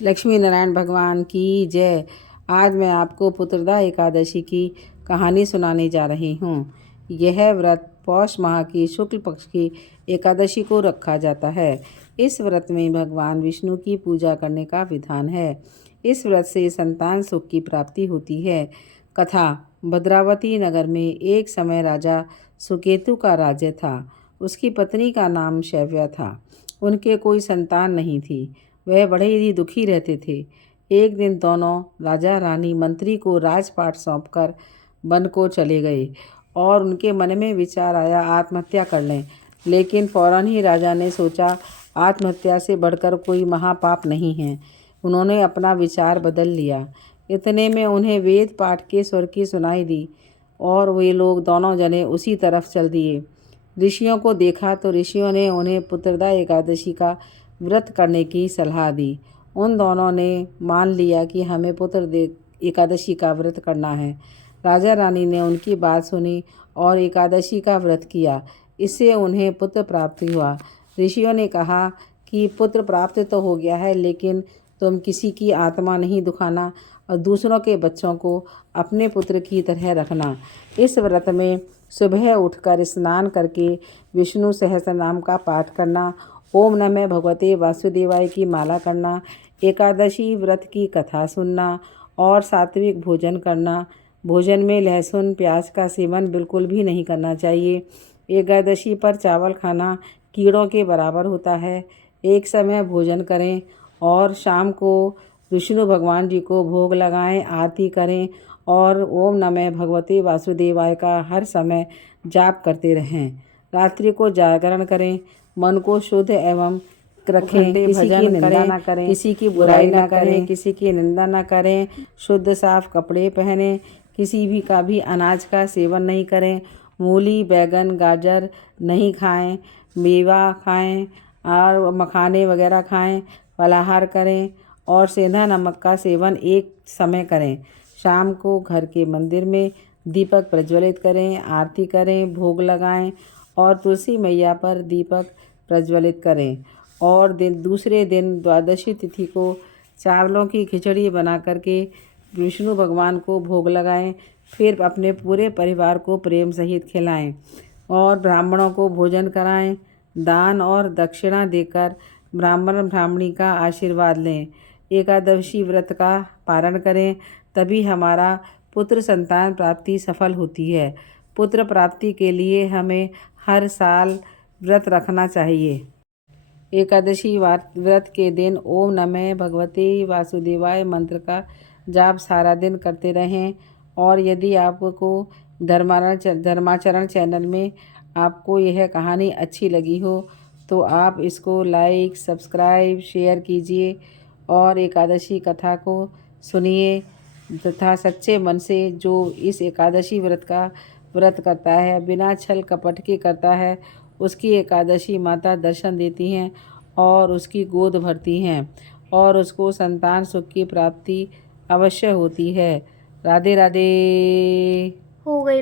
लक्ष्मी नारायण भगवान की जय। आज मैं आपको पुत्रदा एकादशी की कहानी सुनाने जा रही हूँ। यह व्रत पौष माह की शुक्ल पक्ष की एकादशी को रखा जाता है। इस व्रत में भगवान विष्णु की पूजा करने का विधान है। इस व्रत से संतान सुख की प्राप्ति होती है। कथा। भद्रावती नगर में एक समय राजा सुकेतु का राज्य था। उसकी पत्नी का नाम शैव्या था। उनके कोई संतान नहीं थी। वह बड़े ही दुखी रहते थे। एक दिन दोनों राजा रानी मंत्री को राजपाट सौंपकर वन को चले गए और उनके मन में विचार आया आत्महत्या कर लें। लेकिन फौरन ही राजा ने सोचा आत्महत्या से बढ़कर कोई महापाप नहीं है। उन्होंने अपना विचार बदल लिया। इतने में उन्हें वेद पाठ के स्वर की सुनाई दी और वे लोग दोनों जने उसी तरफ चल दिए। ऋषियों को देखा तो ऋषियों ने उन्हें पुत्रदा एकादशी का व्रत करने की सलाह दी। उन दोनों ने मान लिया कि हमें एकादशी का व्रत करना है। राजा रानी ने उनकी बात सुनी और एकादशी का व्रत किया। इससे उन्हें पुत्र प्राप्त हुआ। ऋषियों ने कहा कि पुत्र प्राप्त तो हो गया है, लेकिन तुम किसी की आत्मा नहीं दुखाना और दूसरों के बच्चों को अपने पुत्र की तरह रखना। इस व्रत में सुबह उठकर स्नान करके विष्णु सहस्रनाम का पाठ करना, ओम नमः भगवते वासुदेवाय की माला करना, एकादशी व्रत की कथा सुनना और सात्विक भोजन करना। भोजन में लहसुन प्याज का सेवन बिल्कुल भी नहीं करना चाहिए। एकादशी पर चावल खाना कीड़ों के बराबर होता है। एक समय भोजन करें और शाम को विष्णु भगवान जी को भोग लगाएं, आरती करें और ओम नमः भगवते वासुदेवाय का हर समय जाप करते रहें। रात्रि को जागरण करें, मन को शुद्ध एवं रखें, किसी की निंदा ना करें, किसी की बुराई ना करें, किसी की निंदा ना करें, शुद्ध साफ कपड़े पहनें, किसी भी का भी अनाज का सेवन नहीं करें, मूली बैगन गाजर नहीं खाएं, मेवा खाएं और मखाने वगैरह खाएं, फलाहार करें और सेंधा नमक का सेवन एक समय करें। शाम को घर के मंदिर में दीपक प्रज्वलित करें, आरती करें, भोग लगाएं और तुलसी मैया पर दीपक प्रज्वलित करें और दूसरे दिन द्वादशी तिथि को चावलों की खिचड़ी बना करके विष्णु भगवान को भोग लगाएं। फिर अपने पूरे परिवार को प्रेम सहित खिलाएं और ब्राह्मणों को भोजन कराएं। दान और दक्षिणा देकर ब्राह्मण ब्राह्मणी का आशीर्वाद लें। एकादशी व्रत का पारण करें, तभी हमारा पुत्र संतान प्राप्ति सफल होती है। पुत्र प्राप्ति के लिए हमें हर साल व्रत रखना चाहिए। एकादशी व्रत के दिन ओम नमः भगवते वासुदेवाय मंत्र का जाप सारा दिन करते रहें। और यदि आपको धर्माचरण चैनल में आपको यह कहानी अच्छी लगी हो तो आप इसको लाइक सब्सक्राइब शेयर कीजिए और एकादशी कथा को सुनिए तथा सच्चे मन से जो इस एकादशी व्रत करता है, बिना छल कपट के करता है, उसकी एकादशी माता दर्शन देती हैं और उसकी गोद भरती हैं और उसको संतान सुख की प्राप्ति अवश्य होती है। राधे राधे। हो गई।